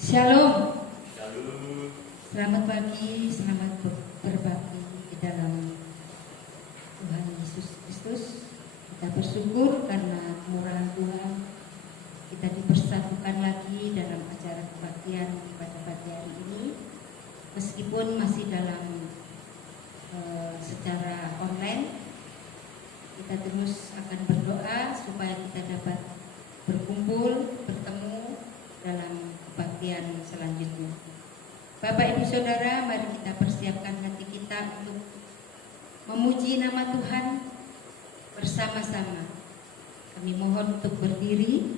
Shalom. Selamat pagi, selamat berbakti di dalam Tuhan Yesus Kristus. Kita bersyukur karena kemurahan Tuhan. Kita dipersatukan lagi dalam acara kebaktian pada pagi hari ini, meskipun masih dalam secara online. Kita terus akan berdoa supaya kita dapat berkumpul, bertemu dalam kebaktian selanjutnya. Bapak Ibu Saudara, mari kita persiapkan hati kita untuk memuji nama Tuhan bersama-sama. Kami mohon untuk berdiri,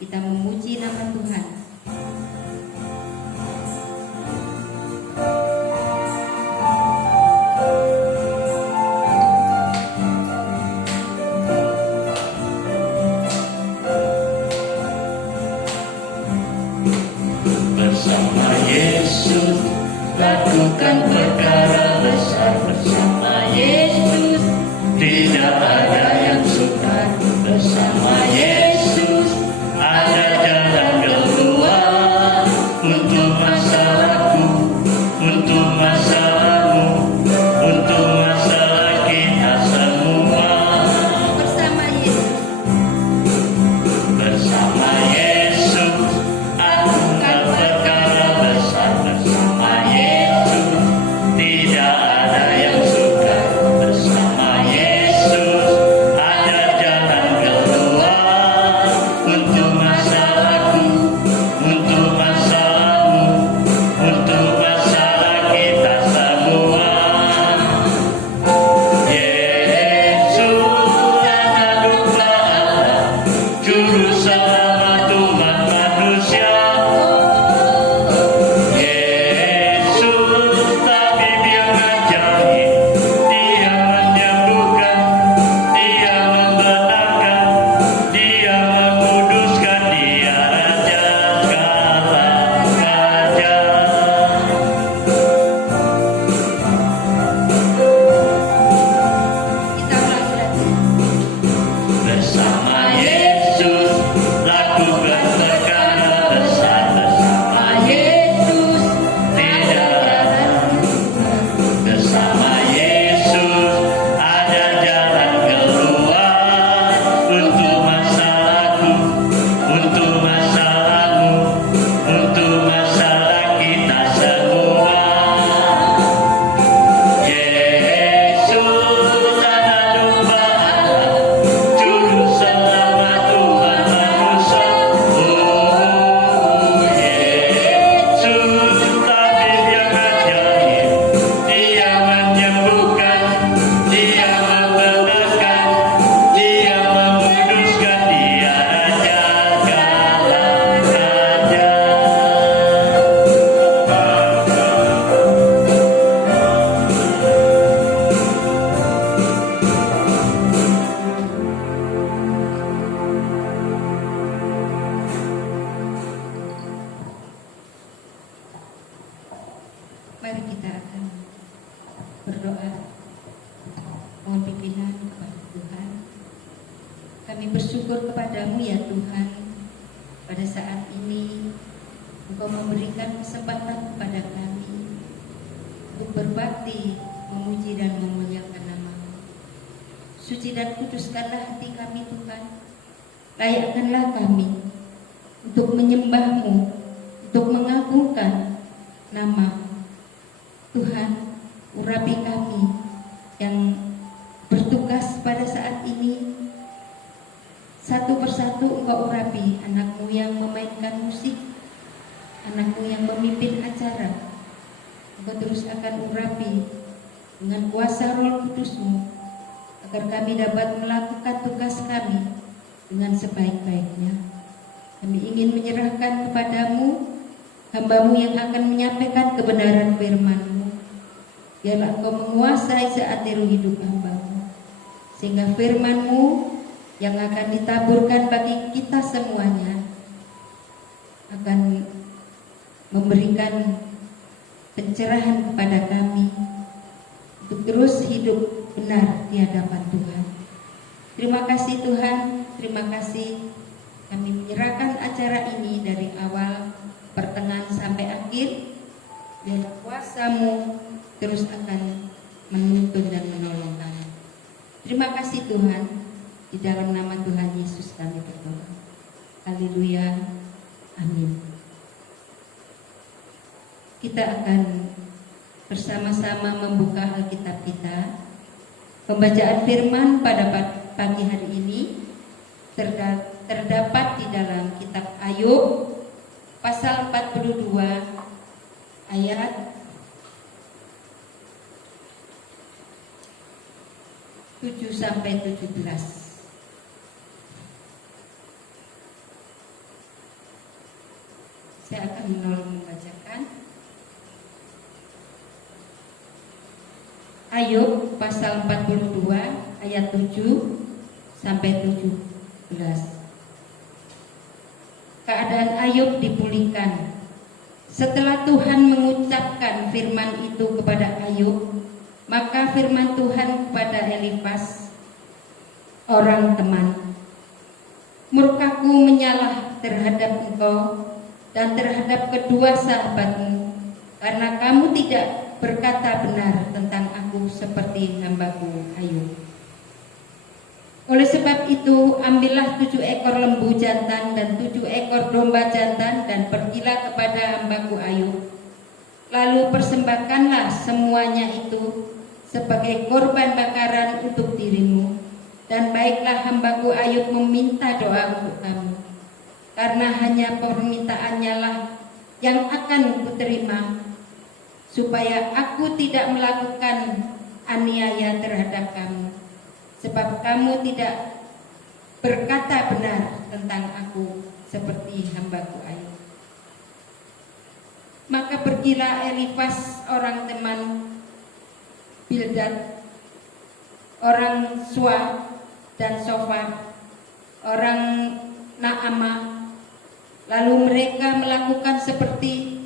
kita memuji nama Tuhan. Bersama Yesus lakukan perkara besar, bersama Yesus tidak ada yang sukar, bersama Yesus ada jalan keluar untuk masalahku, untuk masalahmu, untuk masalah kita semua. Bersama Yesus, Bersama Yesus lakukan perkara besar, bersama Yesus tidak ada yang sukar, bersama Yesus ada jalan keluar untuk masalahku, untuk masalahmu, untuk masalah kita semua. Yesus anak domba Allah, juru selamat umat manusia. Yesus tabib yang ajaib, Dia menyembuhkan, Dia membenarkan, Dia menguduskan, Dia Raja segala raja. kita ulangi lagi. Bersama Yesus lakukan perkara besar, bersama Yesus tidak ada. Bersama Yesus ada jalan keluar untuk masalahku, untuk masalahmu, untuk masalah kita semua. Yesus anak domba Allah, juru selamat umat manusia. Oh, Yesus tabib yang ajaib, Dia menyembuhkan, Dia membenarkan, Dia menguduskan, Dia Raja segala raja. Mari kita akan berdoa, mohon pimpinan kepada Tuhan. Kami bersyukur kepadamu ya Tuhan, pada saat ini Engkau memberikan kesempatan kepada kami untuk berbakti, memuji dan memuliakan nama-Mu. Suci dan kuduskanlah hati kami Tuhan, layakkanlah kami untuk menyembah-Mu, untuk mengagungkan nama-Mu. Tuhan, urapi kami yang bertugas pada saat ini. Satu persatu Engkau urapi anak-Mu yang memainkan musik, anak-Mu yang memimpin acara. Engkau terus akan urapi dengan kuasa Roh Kudus-Mu, agar kami dapat melakukan tugas kami dengan sebaik-baiknya. Kami ingin menyerahkan kepadamu hamba-Mu yang akan menyampaikan kebenaran firman-Mu. Biarlah Engkau menguasai seantero hidup hamba-Mu, sehingga firman-Mu yang akan ditaburkan bagi kita semuanya akan memberikan pencerahan kepada kami untuk terus hidup benar di hadapan Tuhan. Terima kasih Tuhan, terima kasih Kami menyerahkan acara ini dari awal, pertengahan sampai akhir. Biar kuasa-Mu terus akan menuntun dan menolong kami. Terima kasih Tuhan. Di dalam nama Tuhan Yesus kami berdoa. Haleluya. Amin. Kita akan bersama-sama membuka Alkitab kita. Pembacaan firman pada pagi hari ini terdapat di dalam kitab Ayub pasal 42 ayat 7 sampai 17. Saya akan menolong membacakan. Ayub pasal 42 ayat 7 sampai 17. Keadaan Ayub dipulihkan. Setelah Tuhan mengucapkan firman itu kepada Ayub, maka firman Tuhan kepada Elifas, orang teman, murkaku menyalah terhadap engkau dan terhadap kedua sahabatmu, karena kamu tidak berkata benar tentang aku seperti hambaku Ayub. Oleh sebab itu, ambillah 7 ekor lembu jantan dan 7 ekor domba jantan dan pergilah kepada hambaku Ayub. Lalu persembahkanlah semuanya itu sebagai korban bakaran untuk dirimu. Dan baiklah hambaku Ayub meminta doa untuk kamu, karena hanya permintaannya lah yang akan kuterima, supaya aku tidak melakukan aniaya terhadap kamu, sebab kamu tidak berkata benar tentang aku seperti hambaku Ayub. Maka pergilah Elifas orang teman, Bildad orang Sua dan Sofar orang Naamah. Lalu mereka melakukan seperti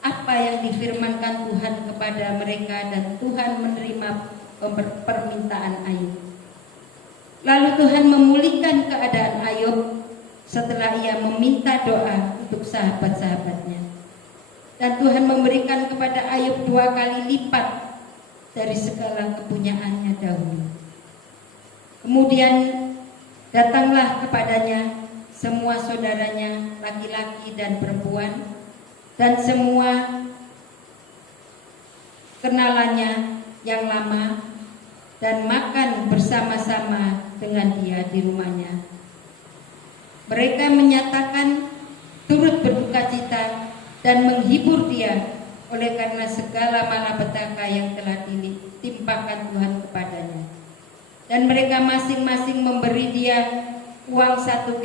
apa yang difirmankan Tuhan kepada mereka, dan Tuhan menerima permintaan Ayub. Lalu Tuhan memulihkan keadaan Ayub setelah ia meminta doa untuk sahabat-sahabatnya. Dan Tuhan memberikan kepada Ayub 2 kali lipat dari segala kepunyaannya dahulu. Kemudian datanglah kepadanya semua saudaranya laki-laki dan perempuan, dan semua kenalannya yang lama, dan makan bersama-sama dengan dia di rumahnya. Mereka menyatakan turut berduka cita dan menghibur dia oleh karena segala malapetaka yang telah ditimpakan Tuhan kepadanya. Dan mereka masing-masing memberi dia uang 1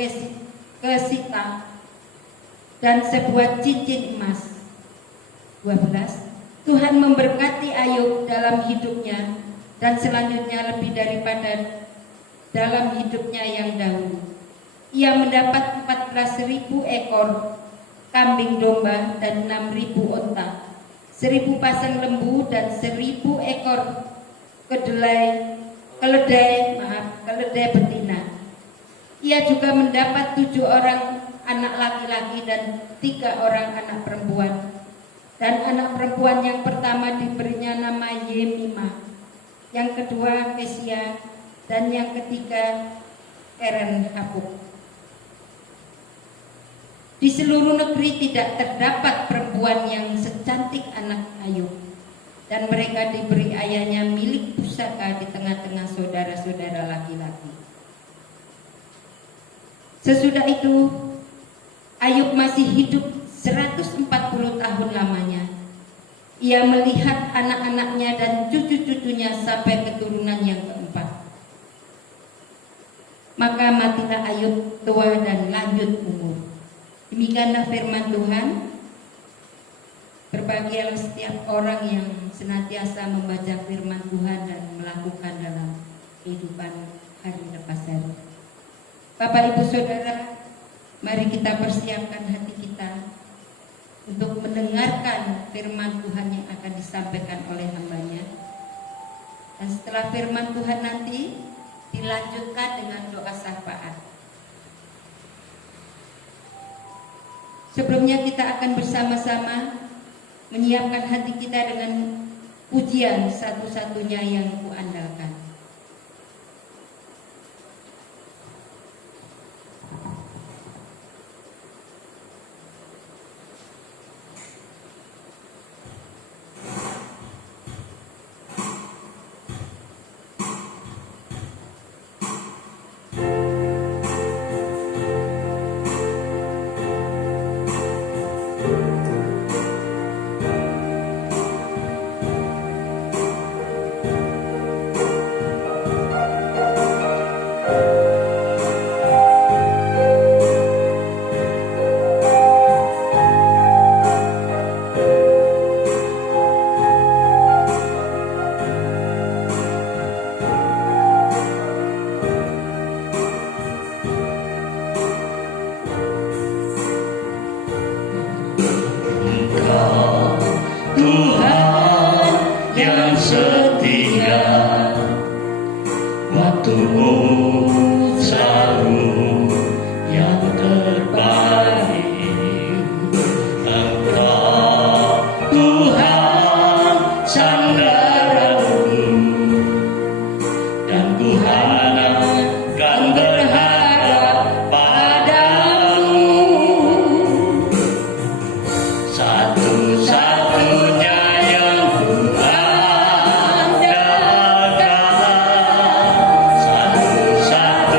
kesita dan sebuah cincin emas. 12. Tuhan memberkati Ayub dalam hidupnya, dan selanjutnya lebih daripada dalam hidupnya yang dahulu. Ia mendapat 14.000 ekor kambing domba dan 6.000 onta, 1.000 pasang lembu dan 1.000 ekor keledai betina. Ia juga mendapat 7 orang anak laki-laki dan 3 orang anak perempuan. Dan anak perempuan yang pertama diberinya nama Yemimah, yang kedua Kesia, dan yang ketiga Keren Hapuk. Di seluruh negeri tidak terdapat perempuan yang secantik anak Ayub, dan mereka diberi ayahnya milik pusaka di tengah-tengah saudara-saudara laki-laki. Sesudah itu Ayub masih hidup 140 tahun lamanya. Ia melihat anak-anaknya dan cucu-cucunya sampai keturunan yang keempat. Maka matilah Ayub tua dan lanjut umur. Demikianlah firman Tuhan. Berbahagialah setiap orang yang senantiasa membaca firman Tuhan dan melakukan dalam kehidupan hari lepas hari. Bapak Ibu Saudara, mari kita persiapkan hati kita untuk mendengarkan firman Tuhan yang akan disampaikan oleh hamba-Nya. Dan setelah firman Tuhan nanti dilanjutkan dengan doa syafaat. Sebelumnya kita akan bersama-sama menyiapkan hati kita dengan pujian satu-satunya yang kuandalkan. Engkau Tuhan yang setia, waktumu selalu yang terbaik. Engkau Tuhan sandaraku, dan ku akan berharap padamu. Satu-satunya yang ku andalkan, satu-satunya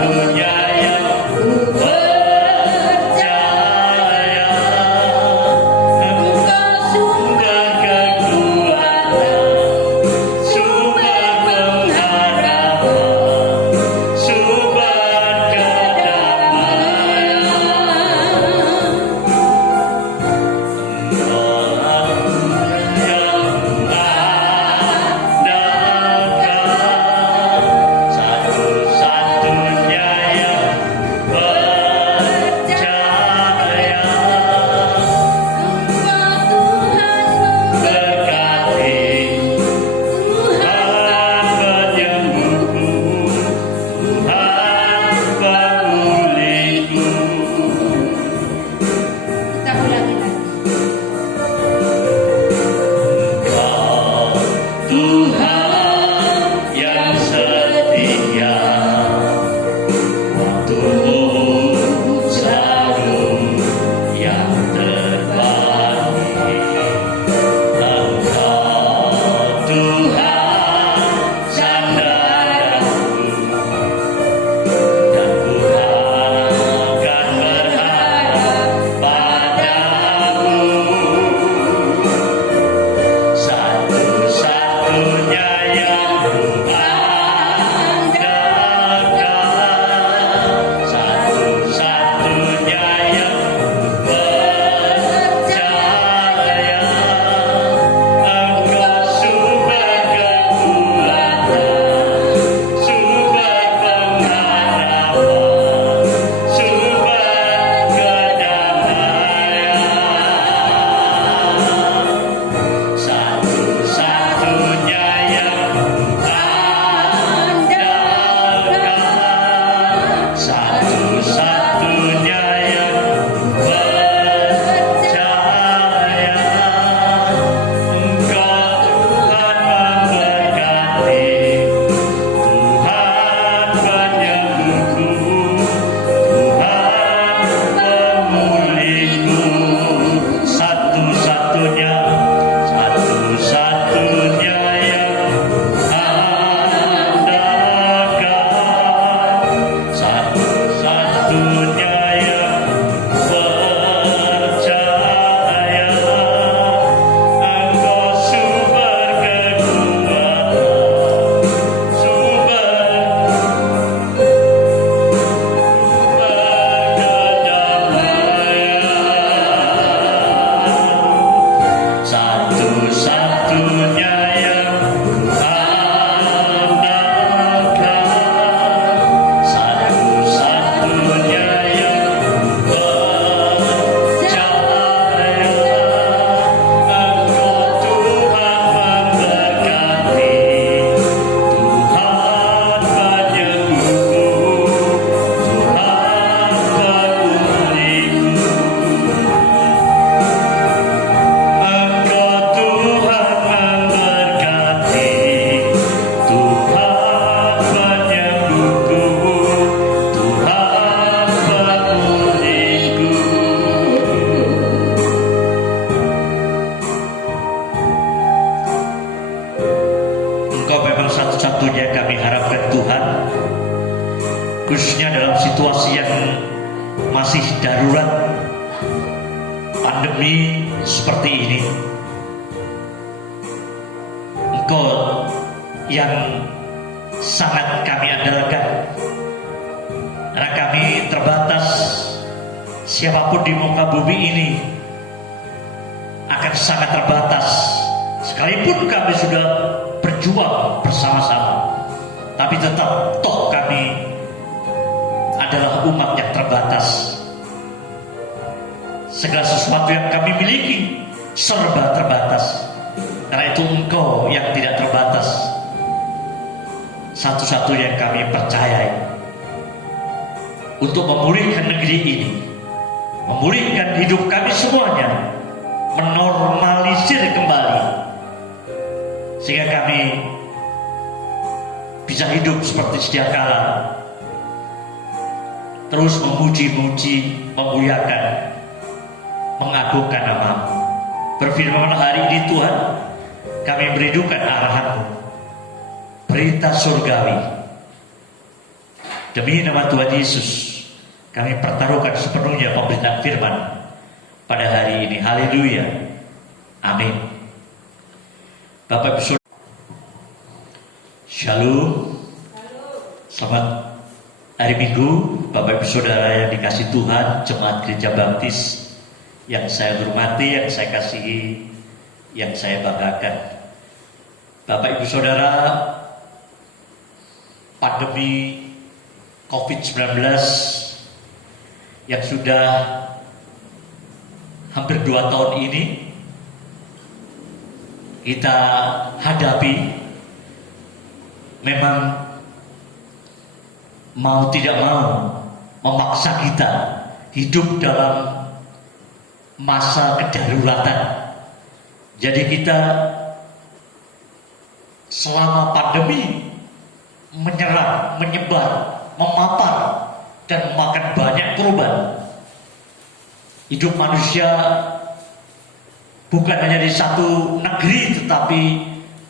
dalam situasi yang masih darurat pandemi seperti ini, Engkau yang sangat kami andalkan. Karena kami terbatas, siapapun di muka bumi ini akan sangat terbatas. Sekalipun kami sudah berjuang bersama-sama, tapi tetap toh kami adalah umat yang terbatas. Segala sesuatu yang kami miliki serba terbatas. Karena itu Engkau yang tidak terbatas, satu-satunya yang kami percayai untuk memulihkan negeri ini, memulihkan hidup kami semuanya, menormalisir kembali, sehingga kami bisa hidup seperti sedia kala, terus memuji-muji, memuliakan, mengagungkan nama-Mu. Berfirman hari ini Tuhan, kami merindukan arahan-Mu, berita surgawi. Demi nama Tuhan Yesus, kami pertaruhkan sepenuhnya pemberitaan firman pada hari ini. Haleluya. Amin. Bapak Ibu Saudara, Shalom. Selamat hari Minggu, Bapak Ibu Saudara yang dikasih Tuhan, Jemaat Gereja Baptis yang saya hormati, yang saya kasihi, yang saya banggakan. Bapak Ibu Saudara, pandemi COVID-19 yang sudah hampir 2 tahun ini kita hadapi, memang mau tidak mau memaksa kita hidup dalam masa kedaruratan. Jadi kita selama pandemi menyerang, menyebar, memapar, dan memakan banyak korban. Hidup manusia bukan hanya di satu negeri, tetapi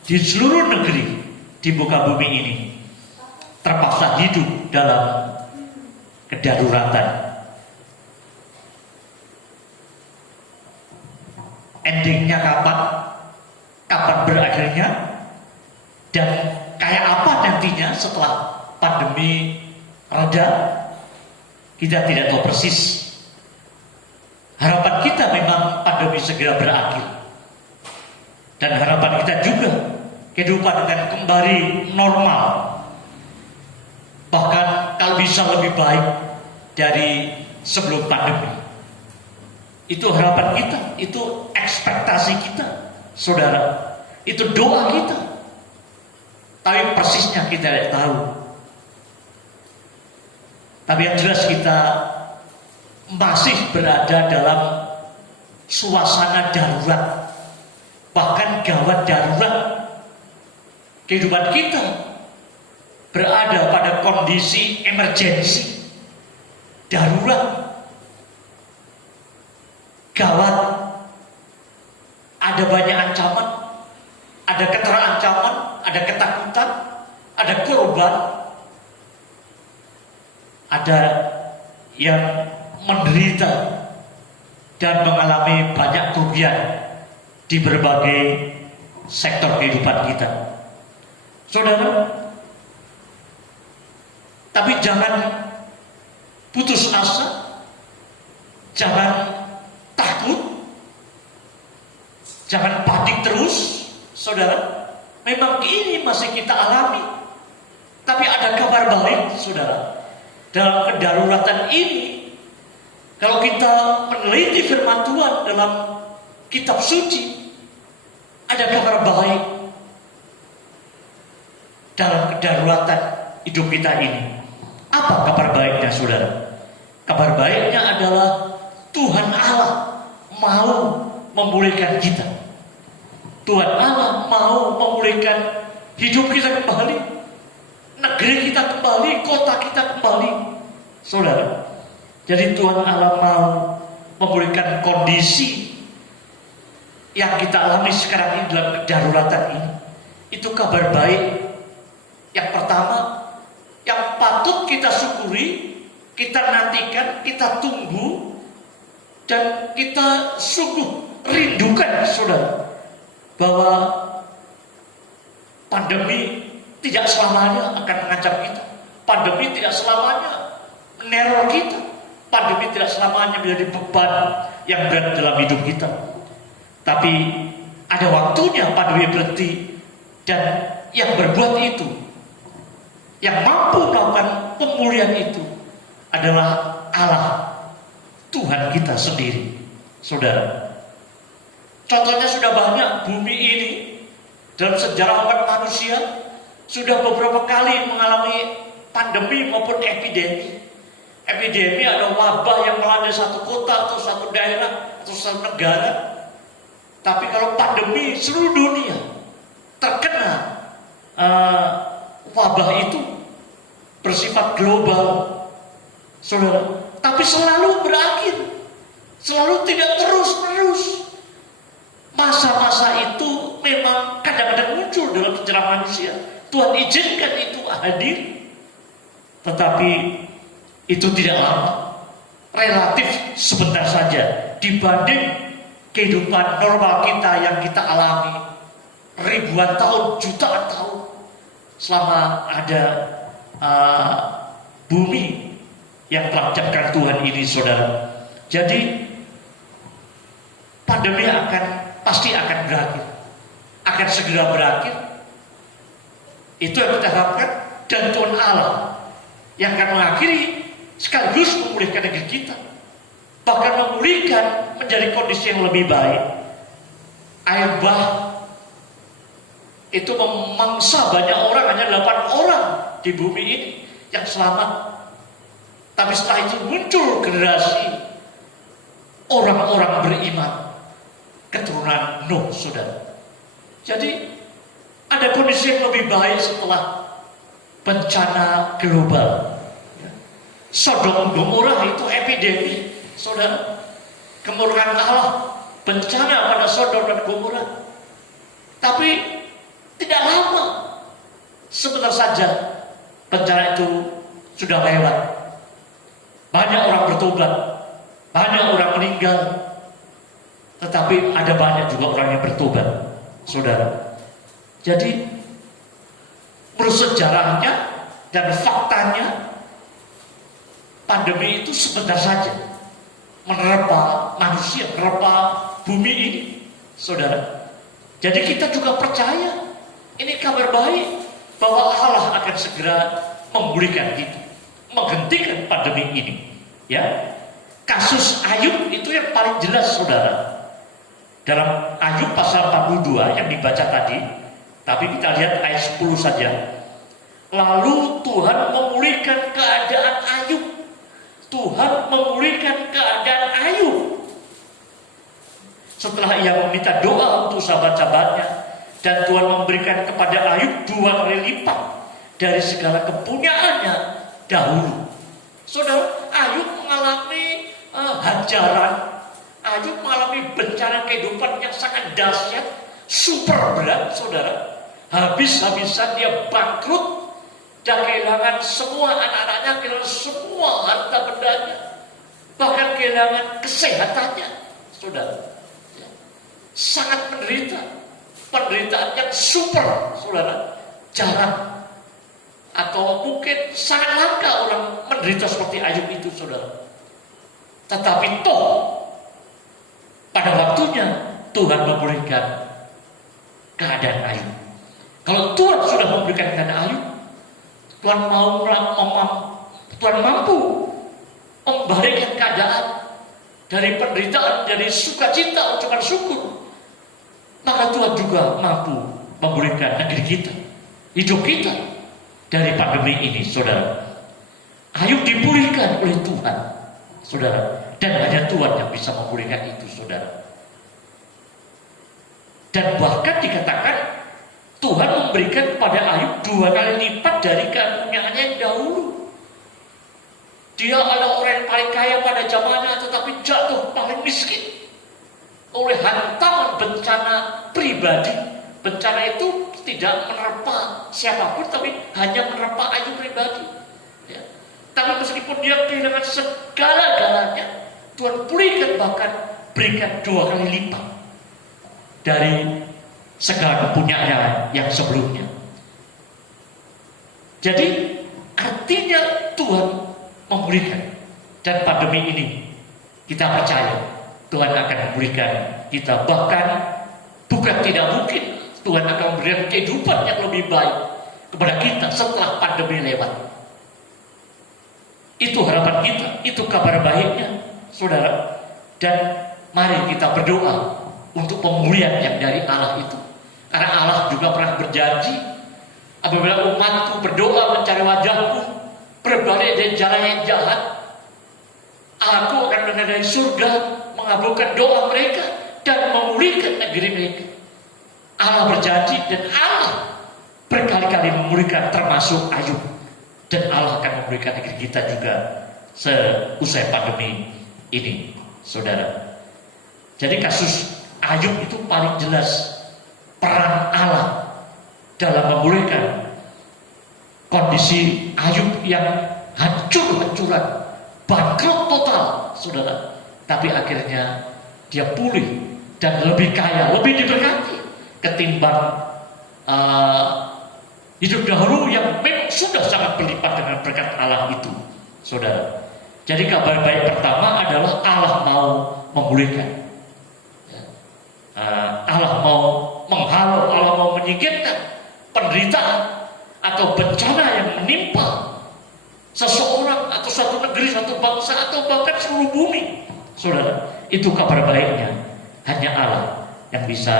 di seluruh negeri di muka bumi ini terpaksa hidup dalam kedaruratan. Endingnya kapan? Kapan berakhirnya? Dan kayak apa nantinya setelah pandemi reda? Kita tidak tahu persis. Harapan kita memang pandemi segera berakhir, dan harapan kita juga kehidupan akan kembali normal, bahkan kalau bisa lebih baik dari sebelum pandemi. Itu harapan kita, itu ekspektasi kita, saudara. Itu doa kita. Tapi persisnya kita tidak tahu. Tapi yang jelas kita masih berada dalam suasana darurat, bahkan gawat darurat. Kehidupan kita berada pada kondisi emergensi, darurat, gawat. Ada banyak ancaman, ada keterancaman, ada ketakutan, ada korban, ada yang menderita dan mengalami banyak kerugian di berbagai sektor kehidupan kita, saudara. Tapi jangan putus asa, jangan takut, jangan panik terus, saudara. Memang ini masih kita alami, tapi ada kabar baik, saudara. Dalam kedaruratan ini, kalau kita meneliti firman Tuhan dalam kitab suci, ada kabar baik dalam kedaruratan hidup kita ini. Apa kabar baiknya, saudara? Kabar baiknya adalah Tuhan Allah mau memulihkan kita. Tuhan Allah mau memulihkan hidup kita kembali, negeri kita kembali, kota kita kembali, saudara. Jadi Tuhan Allah mau memulihkan kondisi yang kita alami sekarang ini dalam kedaruratan ini. Itu kabar baik yang pertama, yang patut kita syukuri, kita nantikan, kita tunggu, dan kita sungguh rindukan, saudara, bahwa pandemi tidak selamanya akan mengancam kita. Pandemi tidak selamanya meneror kita. Pandemi tidak selamanya menjadi beban yang berat dalam hidup kita. Tapi ada waktunya pandemi berhenti, dan yang berbuat itu, yang mampu melakukan pemulihan itu adalah Allah, Tuhan kita sendiri, saudara. Contohnya sudah banyak. Bumi ini dalam sejarah umat manusia sudah beberapa kali mengalami pandemi maupun epidemi. Epidemi ada wabah yang melanda satu kota atau satu daerah atau satu negara. Tapi kalau pandemi seluruh dunia terkena wabah itu bersifat global, saudara. Tapi selalu berakhir, selalu tidak terus-menerus. Masa-masa itu memang kadang-kadang muncul dalam sejarah manusia. Tuhan izinkan itu hadir, tetapi itu tidak lama, relatif sebentar saja dibanding kehidupan normal kita yang kita alami ribuan tahun, jutaan tahun, selama ada bumi yang telah diciptakan Tuhan ini, saudara. Jadi pandemi pasti akan berakhir, akan segera berakhir. Itu yang kita harapkan, dan Tuhan Allah yang akan mengakhiri sekaligus memulihkan negeri kita, bahkan memulihkan menjadi kondisi yang lebih baik. Air bah itu memangsa banyak orang, hanya 8 orang di bumi ini yang selamat. Tapi setelah itu muncul generasi orang-orang beriman, keturunan Nuh, saudara. Jadi ada kondisi yang lebih baik setelah bencana global. Sodom Gomora itu epidemi, saudara. Kemurkaan Allah, bencana pada Sodom dan Gomora. Tapi tidak lama, sebentar saja bencana itu sudah lewat. Banyak orang bertobat, banyak orang meninggal, tetapi ada banyak juga orang yang bertobat, saudara. Jadi menurut sejarahnya dan faktanya, pandemi itu sebentar saja menerpa manusia, menerpa bumi ini, saudara. Jadi kita juga percaya ini kabar baik bahwa Allah akan segera memulihkan kita, menghentikan pandemi ini. Ya, kasus Ayub itu yang paling jelas, saudara. Dalam Ayub pasal 42 yang dibaca tadi, tapi kita lihat ayat 10 saja. Lalu Tuhan memulihkan keadaan Ayub. Tuhan memulihkan keadaan Ayub. Setelah ia meminta doa untuk sahabat-sahabatnya, dan Tuhan memberikan kepada Ayub 2 kali lipat dari segala kepunyaannya dahulu. Saudara, Ayub mengalami hajaran. Ayub mengalami bencana kehidupan yang sangat dahsyat, super berat, saudara. Habis-habisan dia bangkrut, dan kehilangan semua anak-anaknya, kehilangan semua harta bendanya, bahkan kehilangan kesehatannya, saudara. Ya. Sangat menderita, penderitaan yang super, saudara. Jarang atau mungkin sangat langka orang menderita seperti Ayub itu, saudara. Tetapi toh pada waktunya Tuhan memulihkan keadaan Ayub. Kalau Tuhan sudah memberikan keadaan Ayub, Tuhan mampu membalikkan keadaan dari penderitaan, dari sukacita, ucapan syukur. Maka Tuhan juga mampu memulihkan negeri kita, hidup kita dari pandemi ini, saudara. Ayub dipulihkan oleh Tuhan, saudara. Dan hanya Tuhan yang bisa memulihkan itu, saudara. Dan bahkan dikatakan Tuhan memberikan kepada Ayub 2 kali lipat dari kepunyaannya yang dahulu. Dia adalah orang yang paling kaya pada zamannya, tetapi jatuh paling miskin oleh hantaman bencana pribadi. Bencana itu tidak menerpa siapapun, tapi hanya menerpa Ayub pribadi. Ya. Tapi meskipun dia kehilangan segala-galanya, Tuhan pulihkan, bahkan berikan 2 kali lipat dari segala kepunyaannya yang sebelumnya. Jadi artinya Tuhan memulihkan. Dan pandemi ini kita percaya Tuhan akan memulihkan kita. Bahkan bukan tidak mungkin Tuhan akan memberikan kehidupan yang lebih baik kepada kita setelah pandemi lewat. Itu harapan kita, itu kabar baiknya, saudara. Dan mari kita berdoa untuk pemulihan yang dari Allah itu. Karena Allah juga pernah berjanji, apabila umatku berdoa mencari wajahku, berbalik dari jalan yang jahat, aku akan mendengar dari surga, mengabulkan doa mereka dan memulihkan negeri mereka. Allah berjanji dan Allah berkali-kali memulihkan, termasuk Ayub. Dan Allah akan memulihkan negeri kita juga seusai pandemi ini, saudara. Jadi kasus Ayub itu paling jelas peran Allah dalam memulihkan kondisi Ayub yang hancur-hancuran, bangkrut total, saudara. Tapi akhirnya dia pulih dan lebih kaya, lebih diberkati ketimbang hidup dahulu yang memang sudah sangat berlipat dengan berkat Allah itu, saudara. Jadi kabar baik pertama adalah Allah mau memulihkan. Allah mau menghalau, Allah mau menyingkirkan penderitaan atau bencana yang menimpa seseorang atau satu negeri, satu bangsa, atau bahkan seluruh bumi, saudara. Itu kabar baiknya. Hanya Allah yang bisa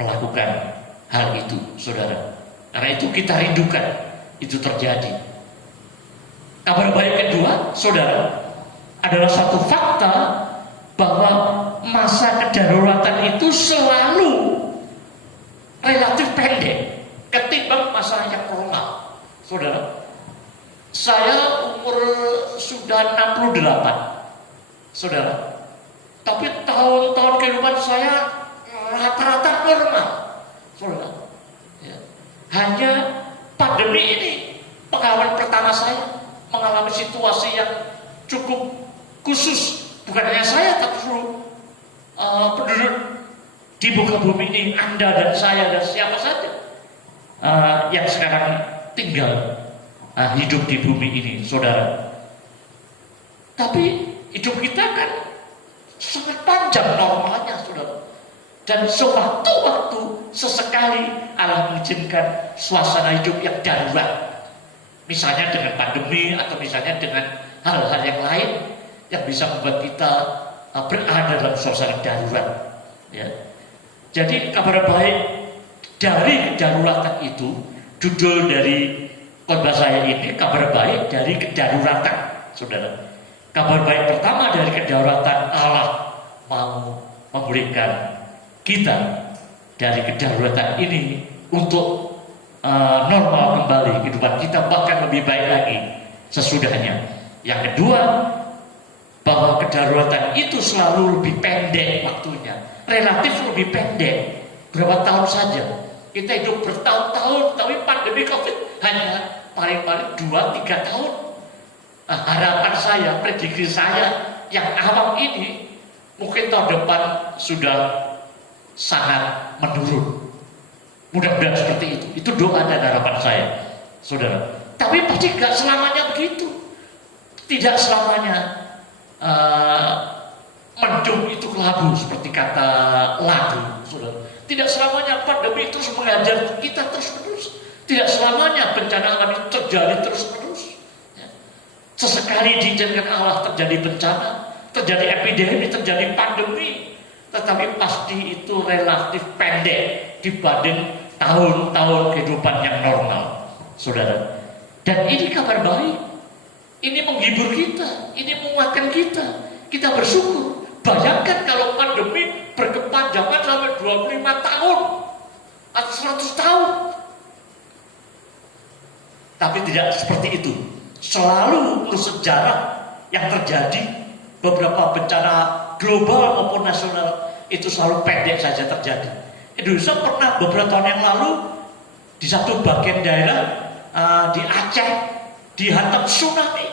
melakukan hal itu, saudara. Karena itu kita rindukan itu terjadi. Kabar baik kedua, saudara, adalah satu fakta bahwa masa kedaruratan itu selalu relatif pendek ketimbang masa yang normal, saudara. Saya umur sudah 68, saudara. Tapi tahun-tahun kehidupan saya rata-rata normal, saudara. Hanya pandemi ini pengalaman pertama saya mengalami situasi yang cukup khusus. Bukan hanya saya, tapi seluruh penduduk di muka bumi ini, Anda dan saya dan siapa saja yang sekarang tinggal hidup di bumi ini, saudara. Tapi hidup kita kan sangat panjang normalnya, saudara. Dan sewaktu-waktu sesekali Allah mengizinkan suasana hidup yang darurat. Misalnya dengan pandemi atau misalnya dengan hal-hal yang lain yang bisa membuat kita berada dalam suasana darurat. Ya. Jadi kabar baik dari kedaruratan itu, judul dari khotbah saya ini kabar baik dari kedaruratan, saudara. Kabar baik pertama dari kedaruratan, Allah mau memulihkan kita dari kedaruratan ini untuk normal kembali kehidupan kita, bahkan lebih baik lagi sesudahnya. Yang kedua, bahwa kedaruratan itu selalu lebih pendek waktunya, relatif lebih pendek, berapa tahun saja. Kita hidup bertahun-tahun, tapi pandemi COVID hanya paling-paling 2-3 tahun. Nah, harapan saya, prediksi saya yang awam ini, mungkin tahun depan sudah sangat menurun. Mudah-mudahan seperti itu. Itu doa dan harapan saya, saudara. Tapi pasti tidak selamanya begitu. Tidak selamanya mendung itu kelabu seperti kata lagu, saudara. Tidak selamanya pandemi terus mengajar kita terus-menerus. Tidak selamanya bencana alam itu terjadi terus-menerus. Sesekali diizinkan Allah terjadi bencana, terjadi epidemi, terjadi pandemi. Tetapi pasti itu relatif pendek dibanding tahun-tahun kehidupan yang normal, saudara. Dan ini kabar baik. Ini menghibur kita, ini menguatkan kita. Kita bersyukur. Bayangkan kalau pandemi berkepanjangan sampai 25 tahun atau 100 tahun. Tapi tidak seperti itu. Selalu menurut sejarah yang terjadi, beberapa bencana global maupun nasional itu selalu pendek saja terjadi. Indonesia pernah beberapa tahun yang lalu di satu bagian daerah di Aceh dihantam tsunami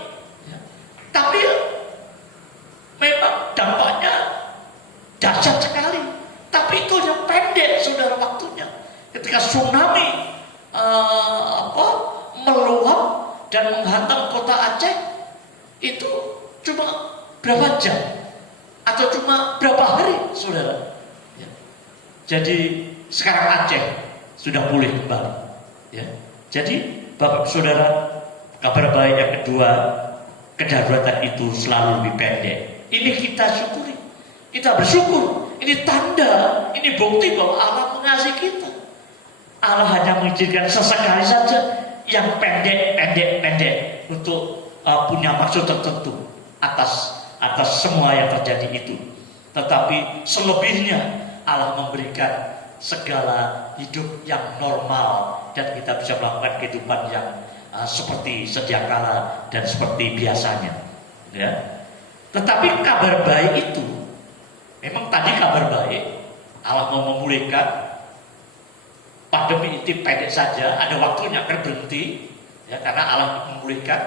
dahsyat sekali. Tapi itu yang pendek, saudara, waktunya. Ketika tsunami meluap dan menghantam kota Aceh, itu cuma berapa jam atau cuma berapa hari, saudara. Ya. Jadi sekarang Aceh sudah pulih kembali. Ya. Jadi Bapak Saudara, kabar baik yang kedua, kedaruratan itu selalu lebih pendek. Ini kita syukuri, kita bersyukur. Ini tanda, ini bukti bahwa Allah mengasihi kita. Allah hanya mengizinkan sesekali saja yang pendek untuk punya maksud tertentu atas semua yang terjadi itu. Tetapi selebihnya Allah memberikan segala hidup yang normal dan kita bisa melakukan kehidupan yang seperti sedia kala dan seperti biasanya. Ya. Tetapi kabar baik itu memang tadi kabar baik, Allah mau memulihkan. Pandemi itu pendek saja, ada waktunya akan berhenti, ya, karena Allah memulihkan.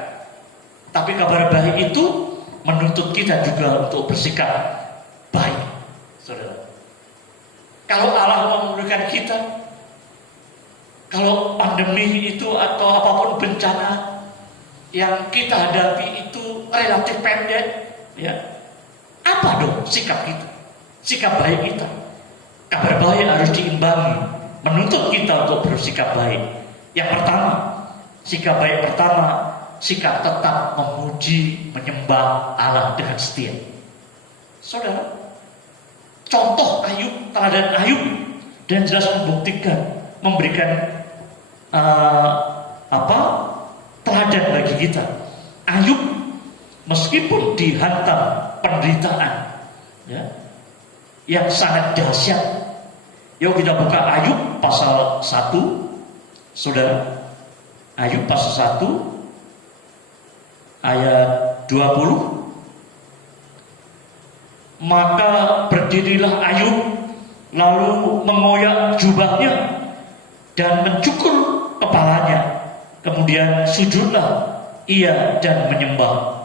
Tapi kabar baik itu menuntut kita juga untuk bersikap baik, saudara. Kalau Allah memulihkan kita, kalau pandemi itu atau apapun bencana yang kita hadapi itu relatif pendek, ya, apa dong sikap kita? Sikap baik kita. Kabar baik harus diimbangi, menuntut kita untuk bersikap baik. Yang pertama, sikap baik pertama, sikap tetap memuji, menyembah Allah dengan setia. Saudara, contoh Ayub, teladan Ayub, dan jelas membuktikan, memberikan teladan bagi kita. Ayub meskipun dihantam penderitaan, ya, yang sangat dahsyat. Yuk kita buka Ayub pasal 1, saudara. Ayub pasal 1 ayat 20. Maka berdirilah Ayub, lalu mengoyak jubahnya dan mencukur kepalanya. Kemudian sujudlah ia dan menyembah.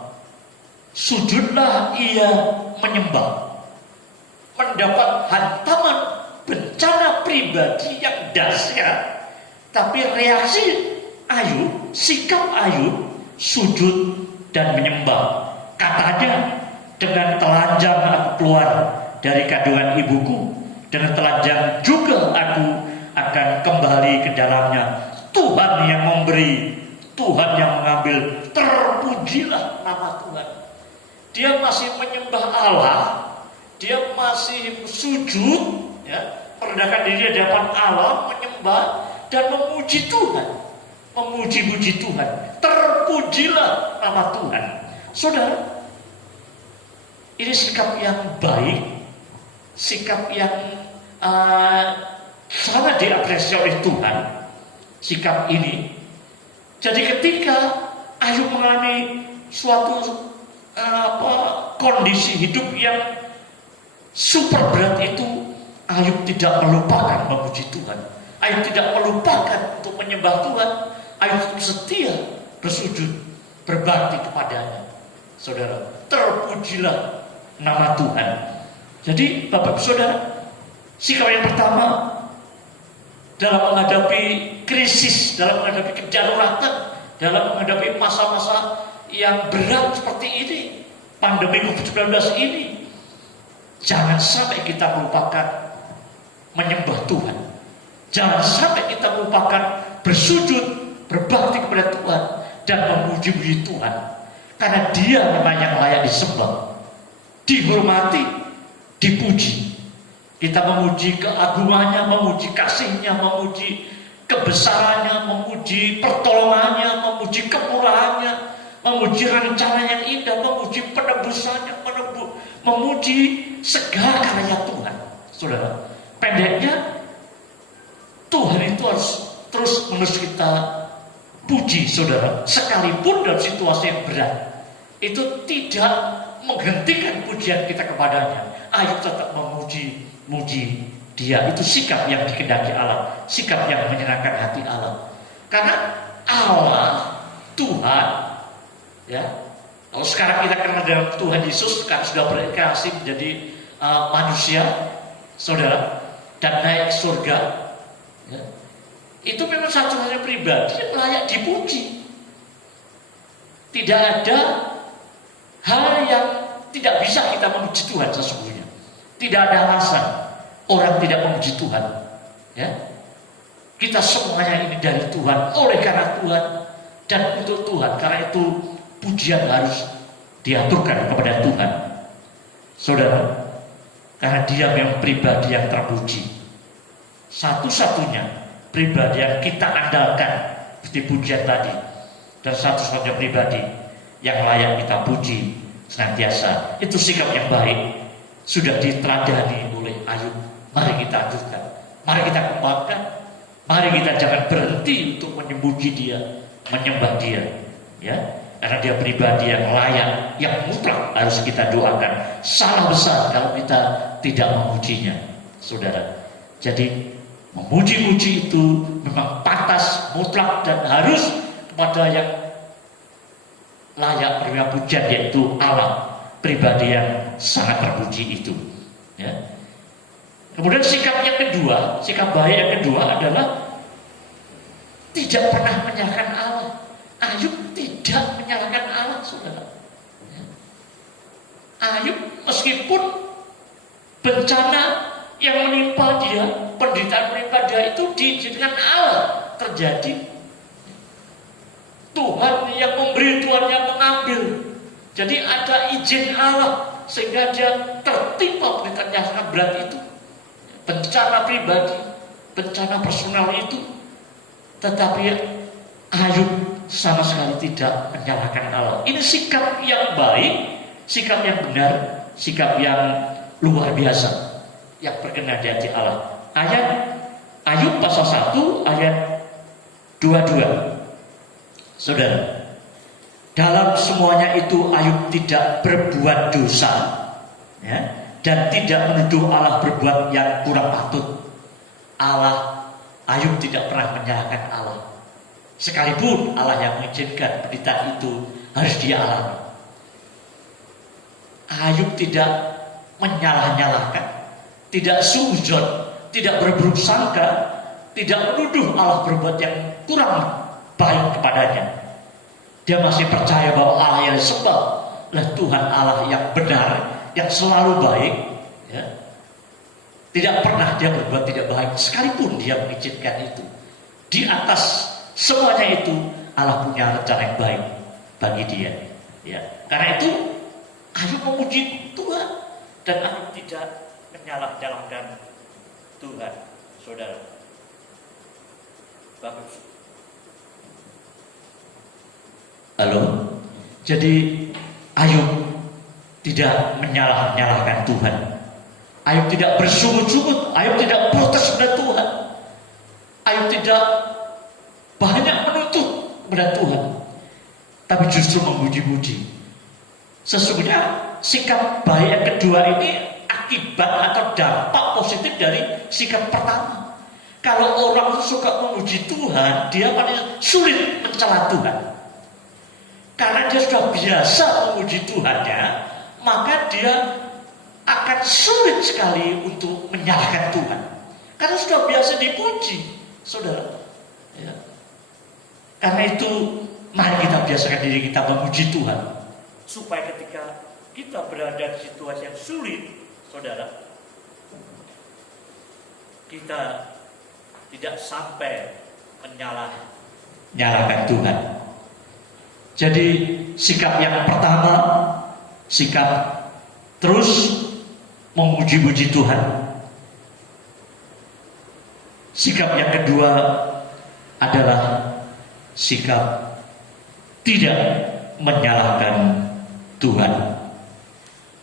Sujudlah ia menyembah. Mendapat hantaman bencana pribadi yang dahsyat, tapi reaksi Ayub, sikap Ayub, sujud dan menyembah. Katanya, dengan telanjang aku keluar dari kandungan ibuku, dengan telanjang juga aku akan kembali ke dalamnya. Tuhan yang memberi, Tuhan yang mengambil, terpujilah nama Tuhan. Dia masih menyembah Allah, dia masih sujud, ya, merendahkan diri di hadapan Allah, menyembah dan memuji Tuhan, memuji-muji Tuhan. Terpujilah nama Tuhan. Saudara, ini sikap yang baik, sikap yang sangat diapresiasi oleh Tuhan. Sikap ini. Jadi ketika Ayub mengalami suatu kondisi hidup yang super berat itu, Ayub tidak melupakan memuji Tuhan. Ayub tidak melupakan untuk menyembah Tuhan. Ayub setia bersujud, berbakti kepadanya. Saudara, terpujilah nama Tuhan. Jadi Bapak Saudara, sikap yang pertama dalam menghadapi krisis, dalam menghadapi kedaruratan, dalam menghadapi masa-masa yang berat seperti ini, pandemi COVID-19 ini, jangan sampai kita melupakan menyembah Tuhan. Jangan sampai kita melupakan bersujud, berbakti kepada Tuhan dan memuji-muji Tuhan. Karena Dia memang yang layak disembah, dihormati, dipuji. Kita memuji keagungannya, memuji kasihnya, memuji kebesarannya, memuji pertolongannya, memuji kemurahannya, memuji rencana yang indah, memuji penebusannya, memuji segala karya Tuhan. Saudara, pendeknya Tuhan itu harus terus menerus kita puji, saudara. Sekalipun dalam situasi yang berat, itu tidak menghentikan pujian kita kepadanya. Ayub tetap memuji Dia. Itu sikap yang dikehendaki Allah, sikap yang menyenangkan hati Allah. Karena Allah, Tuhan, ya. Kalau sekarang kita kenal dengan Tuhan Yesus, kan sudah berinkarnasi menjadi manusia, saudara, dan naik surga, ya, itu memang satu-satunya pribadi yang layak dipuji. Tidak ada hal yang tidak bisa kita memuji Tuhan sesungguhnya. Tidak ada alasan orang tidak memuji Tuhan. Ya, kita semuanya ini dari Tuhan, oleh karena Tuhan dan untuk Tuhan. Karena itu pujian harus diaturkan kepada Tuhan, saudara. Karena Dia memang pribadi yang terpuji, satu-satunya pribadi yang kita andalkan seperti pujian tadi, dan satu-satunya pribadi yang layak kita puji senantiasa. Itu sikap yang baik, sudah diteladani oleh Ayub. Mari kita aturkan, mari kita kembangkan, mari kita jangan berhenti untuk menyembunyi Dia, menyembah Dia, ya, karena Dia pribadi yang layak, yang mutlak harus kita doakan. Salah besar kalau kita tidak memujinya, saudara. Jadi memuji-muji itu memang pantas, mutlak, dan harus kepada yang layak menerima pujian, yaitu Allah, pribadi yang sangat terpuji itu, ya. Kemudian sikap yang kedua, sikap baik yang kedua adalah tidak pernah menyalahkan Allah. Ayub tidak menyalahkan Allah, saudara. Ya. Ayub meskipun bencana yang menimpa dia, penderitaan menimpa dia itu diizinkan Allah terjadi. Tuhan yang memberi, Tuhan yang mengambil. Jadi ada izin Allah sehingga dia tertimpa penderitaan yang sangat berat itu. Bencana pribadi, bencana personal itu. Tetapi Ayub sama sekali tidak menyalahkan Allah. Ini sikap yang baik, sikap yang benar, sikap yang luar biasa, yang berkenan di hati Allah. Ayat Ayub pasal 1 ayat 22. Saudara, dalam semuanya itu Ayub tidak berbuat dosa, ya, dan tidak menuduh Allah berbuat yang kurang patut. Ayub tidak pernah menyalahkan Allah. Sekalipun Allah yang mengizinkan penderitaan itu harus dia alami, Ayub tidak menyalah-nyalahkan, tidak suudzon, tidak berburuk sangka, tidak menuduh Allah berbuat yang kurang baik kepadanya. Dia masih percaya bahwa Allah yang disembah adalah Tuhan Allah yang benar, yang selalu baik, ya. Tidak pernah dia berbuat tidak baik, sekalipun dia mengizinkan itu. Di atas semuanya itu Allah punya rencana yang baik bagi dia, ya. Karena itu Ayub memuji Tuhan dan Ayub tidak menyalah-nyalahkan Tuhan, saudara. Bagus. Halo. Jadi Ayub tidak menyalah-nyalahkan Tuhan. Ayub tidak bersungut-sungut, Ayub tidak protes kepada Tuhan. Ayub tidak banyak menuntut kepada Tuhan, tapi justru memuji-muji. Sesungguhnya sikap baik yang kedua ini akibat atau dampak positif dari sikap pertama. Kalau orang suka memuji Tuhan, dia paling sulit mencela Tuhan. Karena dia sudah biasa memuji Tuhannya, maka dia akan sulit sekali untuk menyalahkan Tuhan. Karena sudah biasa dipuji, saudara. Ya. Karena itu, mari kita biasakan diri kita memuji Tuhan, supaya ketika kita berada di situasi yang sulit, saudara, kita tidak sampai menyalahkan Tuhan. Jadi sikap yang pertama, sikap terus memuji-muji Tuhan. Sikap yang kedua adalah sikap tidak menyalahkan Tuhan.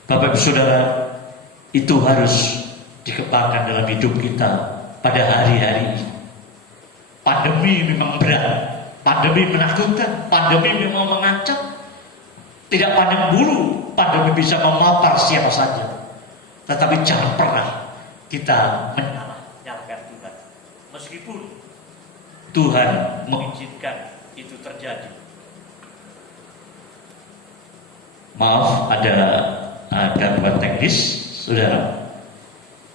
Bapak Ibu Saudara, itu harus dikembangkan dalam hidup kita pada hari-hari ini. Pandemi memang berat, pandemi menakutkan, pandemi memang mengancam. Tidak pandang bulu, pandemi bisa memapar siapa saja. Tetapi jangan pernah kita menyalahkan Tuhan, meskipun Tuhan mengizinkan itu terjadi. Maaf, ada gangguan teknis, Saudara.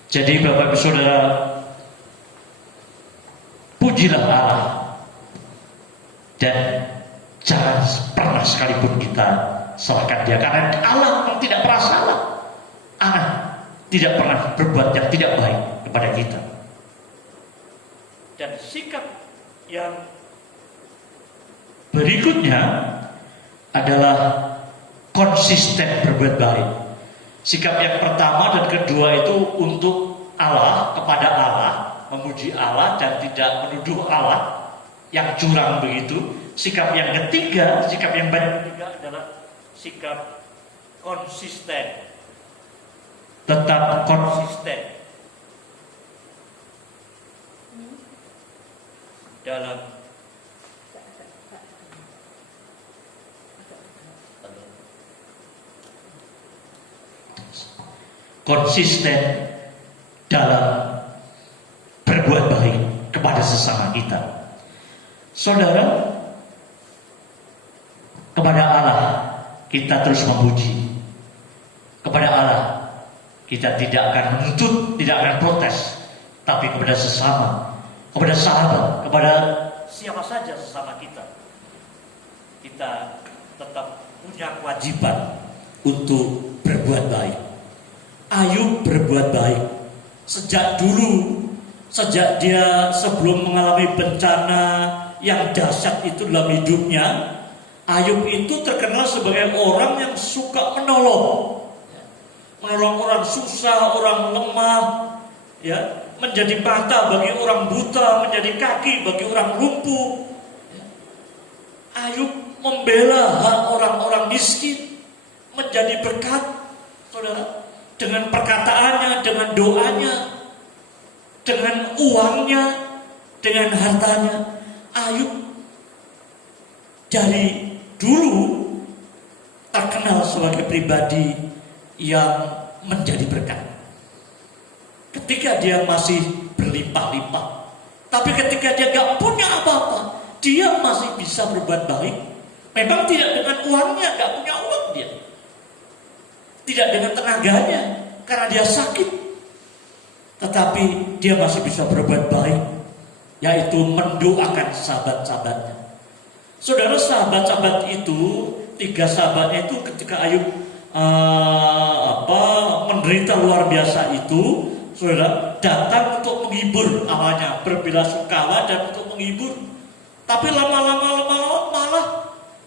Jadi Bapak Ibu Saudara, pujilah Allah dan jangan pernah sekalipun kita salahkan Dia, karena Allah memang tidak pernah salah. Allah tidak pernah berbuat yang tidak baik kepada kita. Dan sikap yang berikutnya adalah konsisten berbuat baik. Sikap yang pertama dan kedua itu untuk Allah, kepada Allah, memuji Allah dan tidak menuduh Allah yang curang begitu. Sikap yang ketiga, sikap yang baik ketiga adalah sikap konsisten. Tetap konsisten dalam berbuat baik kepada sesama kita. Saudara, kepada Allah kita terus memuji. Kepada Allah kita tidak akan menuntut, tidak akan protes, tapi kepada sesama, kepada sahabat, kepada siapa saja sesama kita, kita tetap punya kewajiban untuk berbuat baik. Ayub berbuat baik sejak dulu, sejak dia sebelum mengalami bencana yang dahsyat itu dalam hidupnya. Ayub itu terkenal sebagai orang yang suka menolong orang susah, orang lemah, ya, menjadi mata bagi orang buta, menjadi kaki bagi orang lumpuh. Ayub membela hak orang-orang miskin, menjadi berkat, saudara. Dengan perkataannya, dengan doanya, dengan uangnya, dengan hartanya. Ayub dari dulu terkenal sebagai pribadi yang menjadi berkat. Ketika dia masih berlimpah-limpah, tapi ketika dia gak punya apa-apa, dia masih bisa berbuat baik. Memang tidak dengan uangnya, gak punya uang dia, tidak dengan tenaganya, karena dia sakit, tetapi dia masih bisa berbuat baik, yaitu mendoakan sahabat-sahabatnya. Saudara, sahabat-sahabat itu, 3 sahabatnya itu ketika Ayub menderita luar biasa itu, saudara, datang untuk menghibur awalnya, berbelasungkawa dan untuk menghibur. Tapi lama-lama malah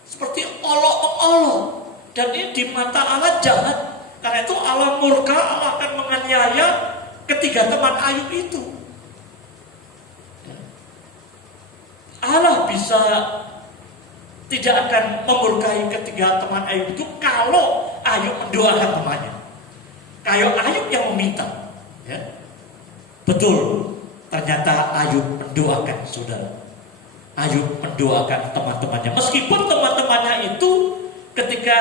seperti olok-olok. Dan ini di mata Allah jahat. Karena itu Allah murka, Allah akan menganiaya ketiga teman Ayub itu. Allah bisa tidak akan memurkai ketiga teman Ayub itu kalau Ayub mendoakan temannya. Kayak Ayub yang meminta, ya. Betul, ternyata Ayub mendoakan, saudara. Ayub mendoakan teman-temannya, meskipun teman-temannya itu ketika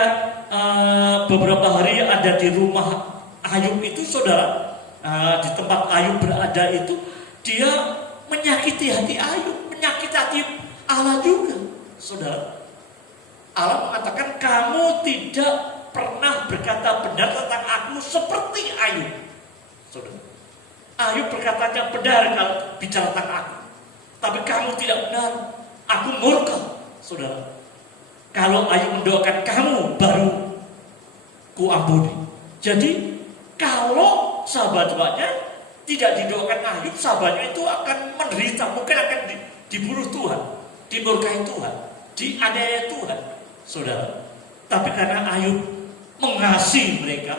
beberapa hari ada di rumah Ayub itu, saudara, di tempat Ayub berada itu, dia menyakiti hati Ayub, menyakiti hati Allah juga, saudara. Allah mengatakan, kamu tidak pernah berkata benar tentang aku seperti Ayub, saudara. Ayub berkata yang benar kalau bicara tentang aku, tapi kamu tidak benar, aku murka, saudara. Kalau Ayub mendoakan kamu, baru ku ampuni. Jadi kalau sahabat-sahabatnya tidak didoakan Ayub, sahabatnya itu akan menderita, mungkin akan dibunuh Tuhan, dimurkai Tuhan, dianiaya Tuhan, saudara. Tapi karena Ayub mengasihi mereka,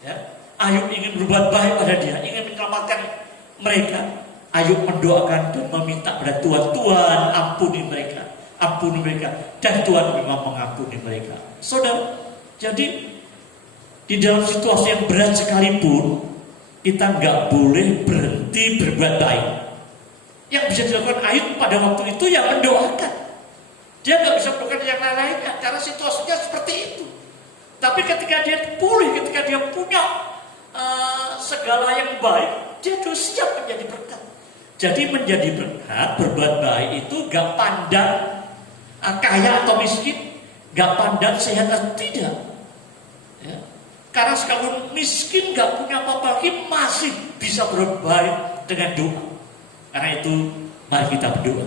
ya, Ayub ingin berbuat baik pada dia, ingin menyelamatkan mereka, Ayub mendoakan dan meminta pada Tuhan, Tuhan ampuni mereka, dan Tuhan memang mengampuni mereka, saudara. Jadi di dalam situasi yang berat sekalipun, kita nggak boleh berhenti berbuat baik. Yang bisa dilakukan Ayub pada waktu itu yang mendoakan. Dia nggak bisa melakukan yang lain-lainnya karena situasinya seperti itu. Tapi ketika dia pulih, ketika dia punya segala yang baik, dia sudah siap menjadi berkat. Jadi menjadi berkat, berbuat baik itu gak pandang kaya atau miskin, gak pandang sehat atau tidak, ya. Karena sekalipun miskin gak punya apa-apa lagi masih bisa berbuat baik dengan doa. Karena itu mari kita berdoa.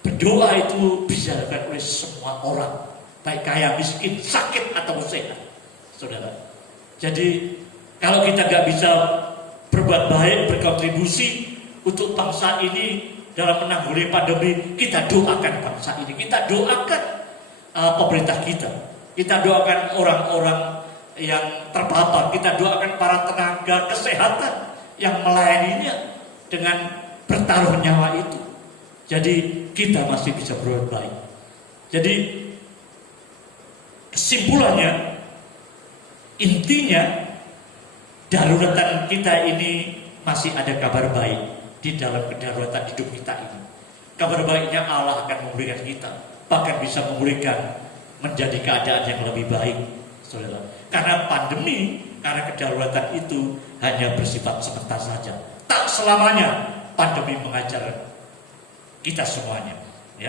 Berdoa itu bisa dilakukan oleh semua orang, baik kaya, miskin, sakit atau sehat, saudara. Jadi kalau kita gak bisa berbuat baik, berkontribusi untuk bangsa ini dalam menanggulangi pandemi, kita doakan bangsa ini, kita doakan pemerintah kita doakan orang-orang yang terpapar, kita doakan para tenaga kesehatan yang melayaninya dengan bertaruh nyawa itu. Jadi kita masih bisa berbuat baik. Jadi kesimpulannya, intinya daruratan kita ini masih ada kabar baik di dalam kedaruratan hidup kita ini. Kabar baiknya Allah akan memberikan kita, bahkan bisa memberikan menjadi keadaan yang lebih baik, saudara. Karena pandemi, karena kedaruratan itu hanya bersifat sebentar saja. Tak selamanya pandemi mengajar kita semuanya, ya.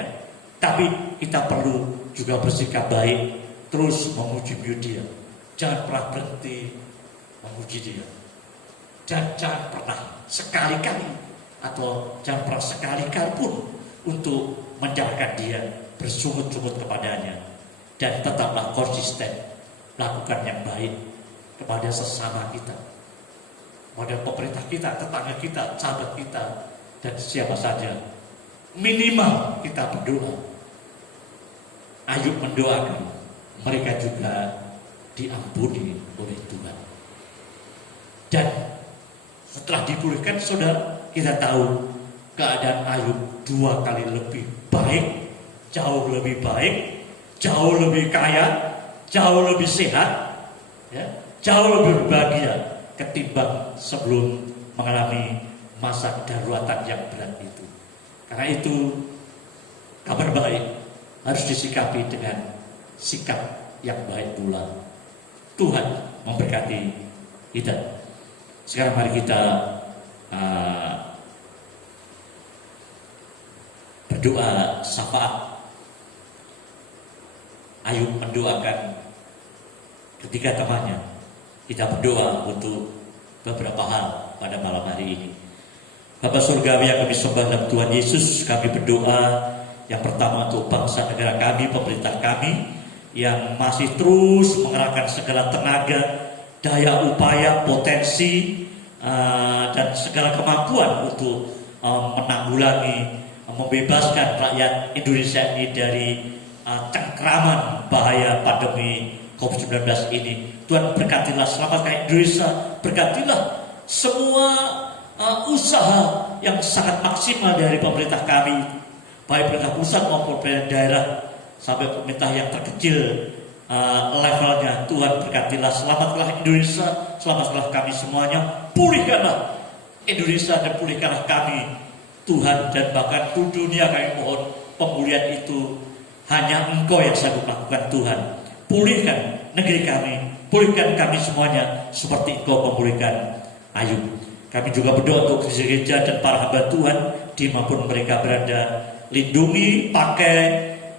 Tapi kita perlu juga bersikap baik, terus memuji Dia. Jangan pernah berhenti memuji Dia. Dan jangan pernah sekali-kali atau jangan pernah sekali-kali pun untuk menjauhkan Dia, bersungut-sungut kepadanya, dan tetaplah konsisten lakukan yang baik kepada sesama kita, kepada pemerintah kita, tetangga kita, sahabat kita, dan siapa saja. Minimal kita berdoa. Ayub mendoakan mereka juga diampuni oleh Tuhan. Dan setelah dipulihkan, saudara, kita tahu keadaan Ayub 2 kali lebih baik, jauh lebih baik, jauh lebih kaya, jauh lebih sehat, ya, jauh lebih berbahagia ketimbang sebelum mengalami masa kedaruratan yang berat itu. Karena itu kabar baik harus disikapi dengan sikap yang baik pula. Tuhan memberkati kita. Sekarang mari kita berdoa syafaat. Ayub mendoakan ketiga temannya. Kita berdoa untuk beberapa hal pada malam hari ini. Bapa surgawi yang kami sembah dalam Tuhan Yesus, kami berdoa yang pertama untuk bangsa negara kami, pemerintah kami yang masih terus mengerahkan segala tenaga, daya upaya, potensi dan segala kemampuan untuk menanggulangi, membebaskan rakyat Indonesia ini dari cengkraman bahaya pandemi COVID-19 ini. Tuhan berkatilah, selamatkan Indonesia, berkatilah semua usaha yang sangat maksimal dari pemerintah kami, baik pemerintah pusat maupun pemerintah daerah sampai pemerintah yang terkecil levelnya. Tuhan berkatilah, selamatkanlah Indonesia, selamatkanlah kami semuanya, pulihkanlah Indonesia dan pulihkanlah kami, Tuhan, dan bahkan dunia. Kami mohon pemulihan itu hanya Engkau yang sanggup lakukan, Tuhan. Pulihkan negeri kami, pulihkan kami semuanya seperti Engkau memulihkan Ayub. Kami juga berdoa untuk gereja dan para hamba Tuhan dimanapun mereka berada. Lindungi, pakai,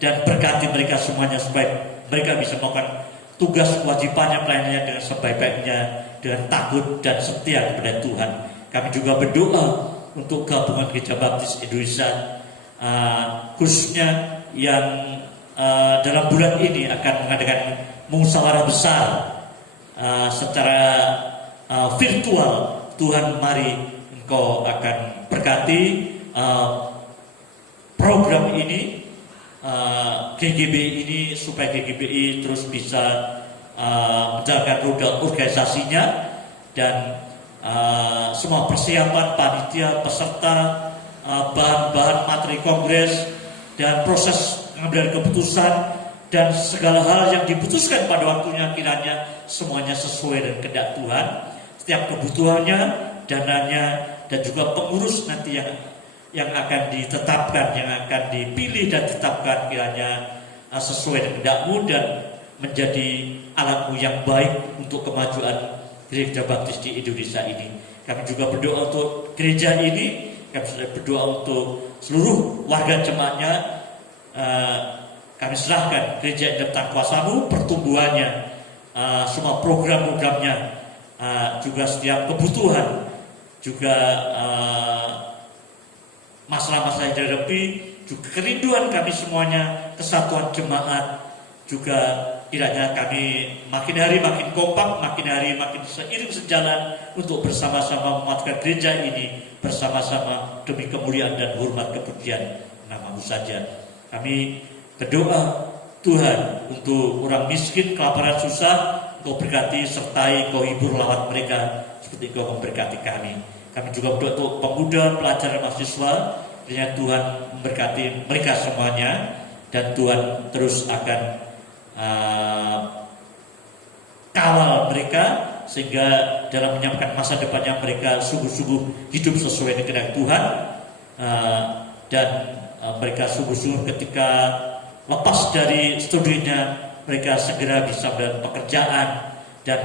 dan berkati mereka semuanya supaya mereka bisa melakukan tugas kewajibannya, pelayanannya dengan sebaik-baiknya, dengan takut dan setia kepada Tuhan. Kami juga berdoa untuk gabungan Gereja Baptis Indonesia, khususnya yang dalam bulan ini akan mengadakan musyawarah besar secara virtual. Tuhan, mari Engkau akan berkati program ini, GGBI ini, supaya GGBI terus bisa menjalankan roda organisasinya, dan semua persiapan panitia, peserta, bahan-bahan materi kongres, dan proses pengambilan keputusan, dan segala hal yang diputuskan pada waktunya kiranya semuanya sesuai dengan kehendak Tuhan. Setiap kebutuhannya, dananya, dan juga pengurus nanti yang akan ditetapkan, yang akan dipilih dan ditetapkan kiranya sesuai dengan kehendak-Mu dan menjadi alat-Mu yang baik untuk kemajuan Gereja Baptis di Indonesia ini. Kami juga berdoa untuk gereja ini, kami sudah berdoa untuk seluruh warga jemaatnya. Kami serahkan gereja dalam tangan kuasa-Mu, pertumbuhannya, semua program-programnya, juga setiap kebutuhan, juga masalah-masalah yang dihadapi, juga kerinduan kami semuanya, kesatuan jemaat, juga kiranya kami makin hari makin kompak, makin hari makin seiring sejalan untuk bersama-sama mematukan gereja ini bersama-sama demi kemuliaan dan hormat kepujian nama-Mu saja. Kami berdoa Tuhan untuk orang miskin, kelaparan, susah, Engkau berkati, sertai, Kau hibur lawat mereka seperti Engkau memberkati kami. Kami juga berdoa untuk pemuda, pelajar, mahasiswa, kiranya Tuhan memberkati mereka semuanya, dan Tuhan terus akan kawal mereka sehingga dalam menyampaikan masa depannya mereka sungguh-sungguh hidup sesuai dengan kehendak Tuhan, dan mereka sungguh-sungguh ketika lepas dari studinya mereka segera bisa mendapatkan pekerjaan, dan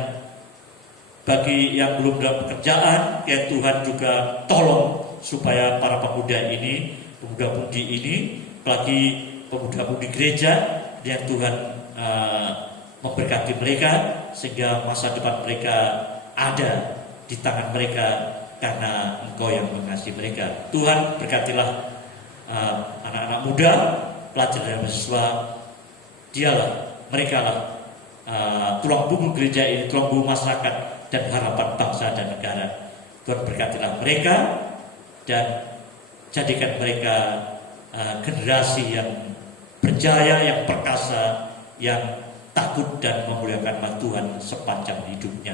bagi yang belum dapat pekerjaan ya Tuhan juga tolong supaya para pemuda ini, pemuda-pemudi ini, apalagi pemuda-pemudi gereja, yang Tuhan memberkati mereka sehingga masa depan mereka ada di tangan mereka karena Engkau yang mengasihi mereka. Tuhan berkatilah anak-anak muda, pelajar dan mahasiswa, dialah, mereka lah tulang punggung gereja ini, tulang punggung masyarakat dan harapan bangsa dan negara. Tuhan berkatilah mereka dan jadikan mereka generasi yang berjaya, yang perkasa, yang takut dan memuliakan nama Tuhan sepanjang hidupnya.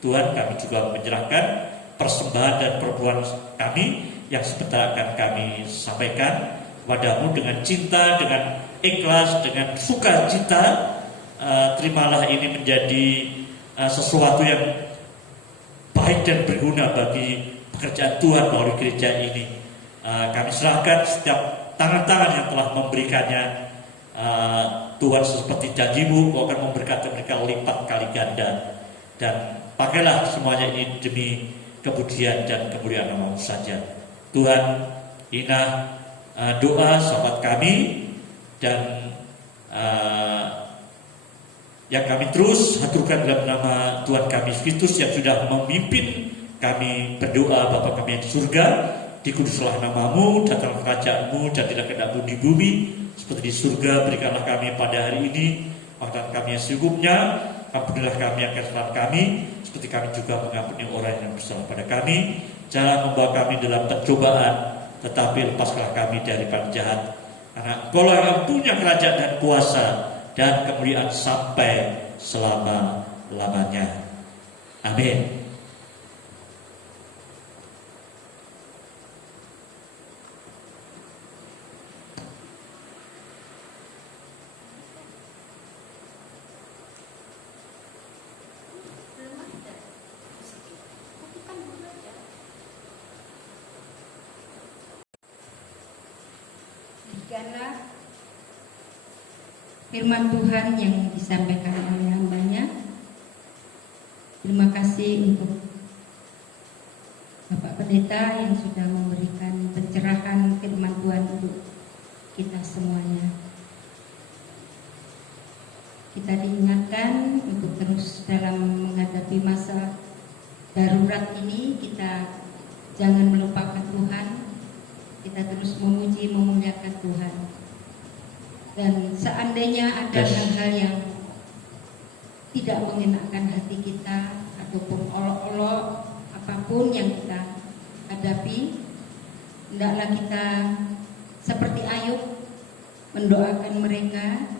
Tuhan, kami juga menyerahkan persembahan dan perpuluhan kami yang sebentar akan kami sampaikan kepadamu dengan cinta, dengan ikhlas, dengan sukacita. Terimalah ini menjadi sesuatu yang baik dan berguna bagi pekerjaan Tuhan melalui gereja ini. Kami serahkan setiap tangan-tangan yang telah memberikannya. Tuhan, seperti janji-Mu, Kau akan memberkati mereka lipat kali ganda, dan pakailah semuanya ini demi kepujian dan kemuliaan nama-Mu saja. Tuhan, inilah doa sahabat kami, dan yang kami terus haturkan dalam nama Tuhan kami Kristus yang sudah memimpin kami berdoa. Bapa kami yang di surga, dikuduslah nama-Mu, datanglah kerajaan-Mu, jadilah kehendak-Mu di bumi seperti di surga. Berikanlah kami pada hari ini makanan kami yang secukupnya. Ampunilah kami akan kesalahan kami, seperti kami juga mengampuni orang yang bersalah pada kami. Jangan membawa kami dalam pencobaan, tetapi lepaskanlah kami dari jahat. Karena Engkau yang punya kerajaan dan kuasa dan kemuliaan sampai selama-lamanya. Amin. Demikianlah firman Tuhan yang disampaikan oleh hamba-Nya. Terima kasih untuk Bapak Pendeta yang sudah memberikan pencerahan firman Tuhan untuk kita semuanya. Kita diingatkan untuk terus dalam menghadapi masa darurat ini, kita jangan melupakan Tuhan. Kita terus memuji, memuliakan Tuhan. Dan seandainya ada hal-hal yang tidak mengenakan hati kita, ataupun olok-olok apapun yang kita hadapi, hendaklah kita seperti Ayub mendoakan mereka,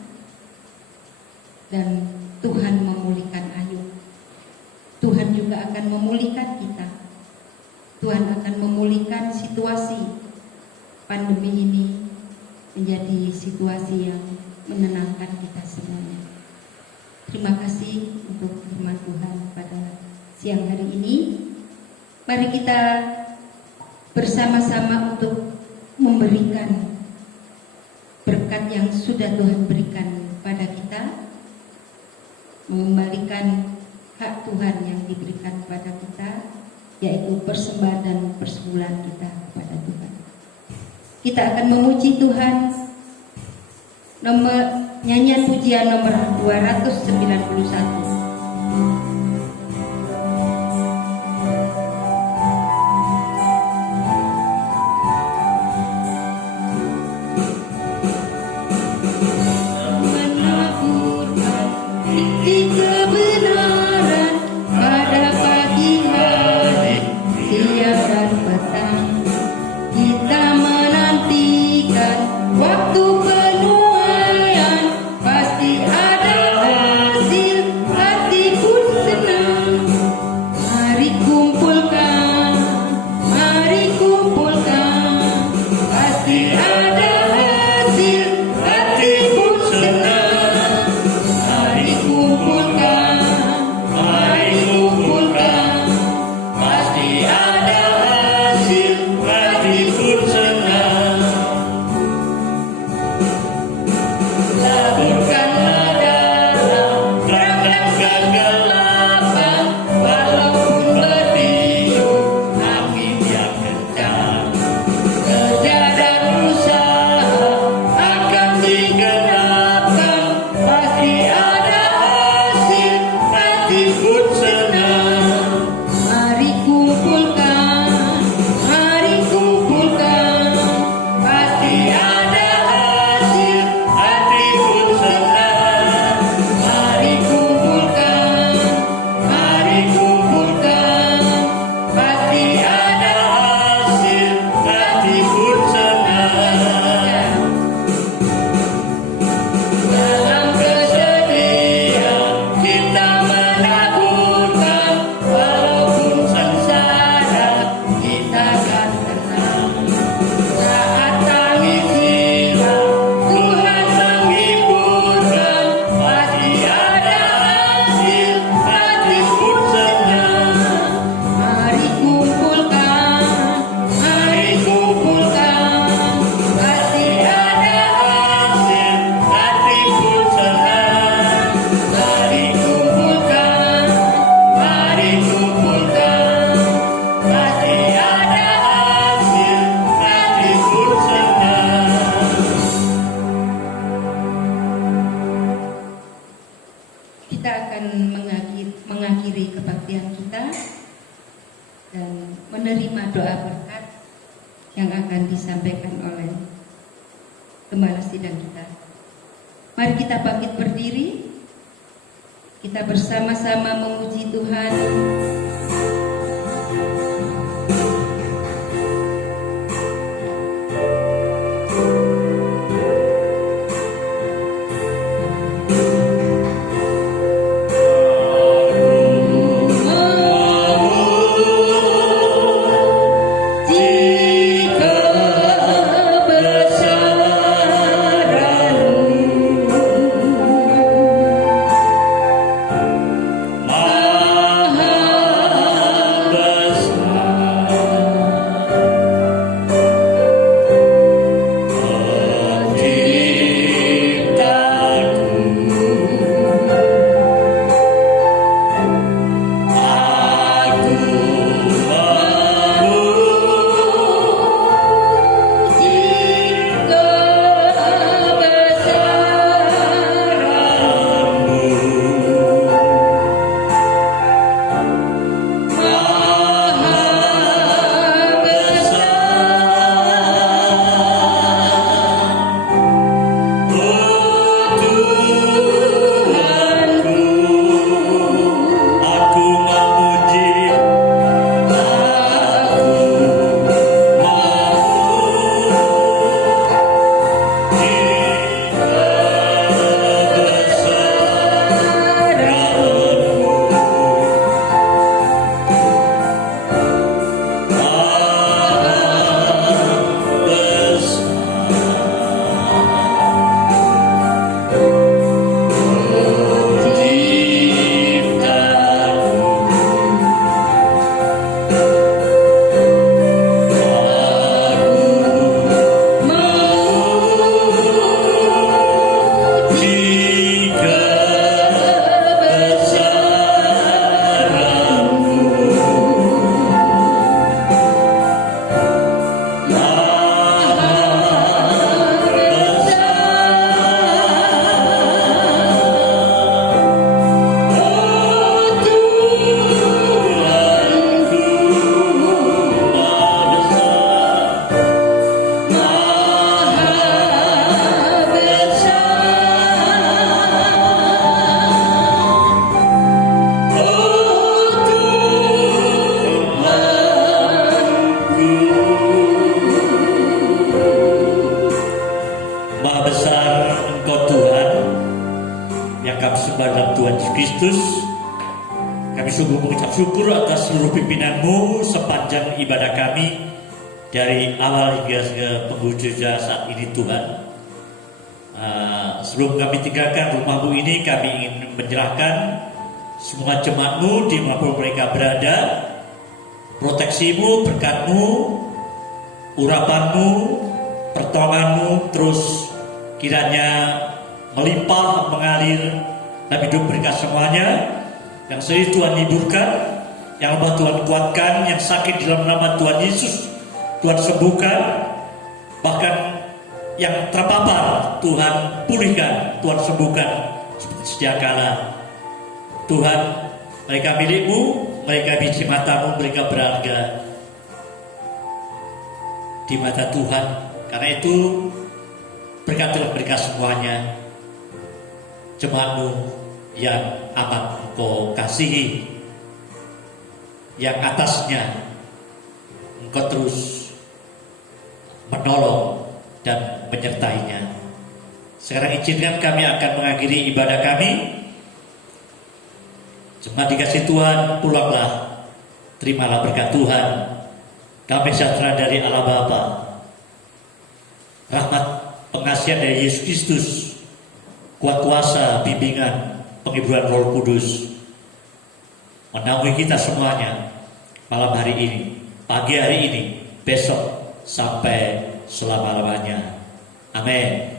dan Tuhan memulihkan Ayub. Tuhan juga akan memulihkan kita. Tuhan akan memulihkan situasi pandemi ini menjadi situasi yang menenangkan kita semuanya. Terima kasih untuk firman Tuhan pada siang hari ini. Mari kita bersama-sama untuk memberikan berkat yang sudah Tuhan berikan pada kita, mengembalikan hak Tuhan yang diberikan pada kita, yaitu persembahan dan persepuluhan kita kepada Tuhan. Kita akan memuji Tuhan. Nyanyian pujian nomor 291. pun senang. Mari kumpulkan, pasti ada hasil, Hati pun senang. mari kumpulkan, pasti ada Hasil hati pun senang. dalam kesedihan Kita menaburkan, walaupun sengsara kita akan tenang. Saat tangis hilang, Tuhan menghiburkan, pasti ada hasil, hati pun senang. Mari kumpulkan, pasti ada hasil hati pun senang. Mari kumpulkan, pasti ada Hasil hati pun senang. Kita akan mengakhiri kebaktian kita dan menerima doa berkat yang akan disampaikan oleh Gembala Sidang kita. Mari kita bangkit berdiri. Kita bersama-sama memuji Tuhan. Jika Kristus, kami sungguh mengucap syukur atas seluruh pimpinanmu sepanjang ibadah kami dari awal hingga ke penghujung saat ini Tuhan. Sebelum kami tinggalkan rumahmu ini, kami ingin menyerahkan semua jemaatmu dimanapun mereka berada, proteksimu, berkatmu, urapanmu, pertolonganmu terus kiranya melimpah, mengalir dalam hidup mereka semuanya. Yang sedih Tuhan hiburkan, yang lemah Tuhan kuatkan, yang sakit dalam nama Tuhan Yesus Tuhan sembuhkan, bahkan yang terpapar Tuhan pulihkan, Tuhan sembuhkan seperti sedia kala. Tuhan, Mereka milikmu, mereka biji matamu, mereka berharga di mata Tuhan. Karena itu berkatilah mereka semuanya, jemaatmu yang amat engkau kasihi, yang atasnya engkau terus menolong dan menyertainya. Sekarang izinkan kami akan mengakhiri ibadah kami. Jemaat dikasih Tuhan, pulanglah, terimalah berkat Tuhan, damai sejahtera dari Allah Bapa, rahmat pengasihan dari Yesus Kristus, kuat kuasa, bimbingan, penghiburan Roh Kudus menaungi kita semuanya malam hari ini, pagi hari ini, besok, sampai selama-lamanya. Amin.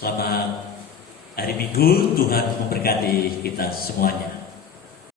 Selamat hari Minggu, Tuhan memberkati kita semuanya.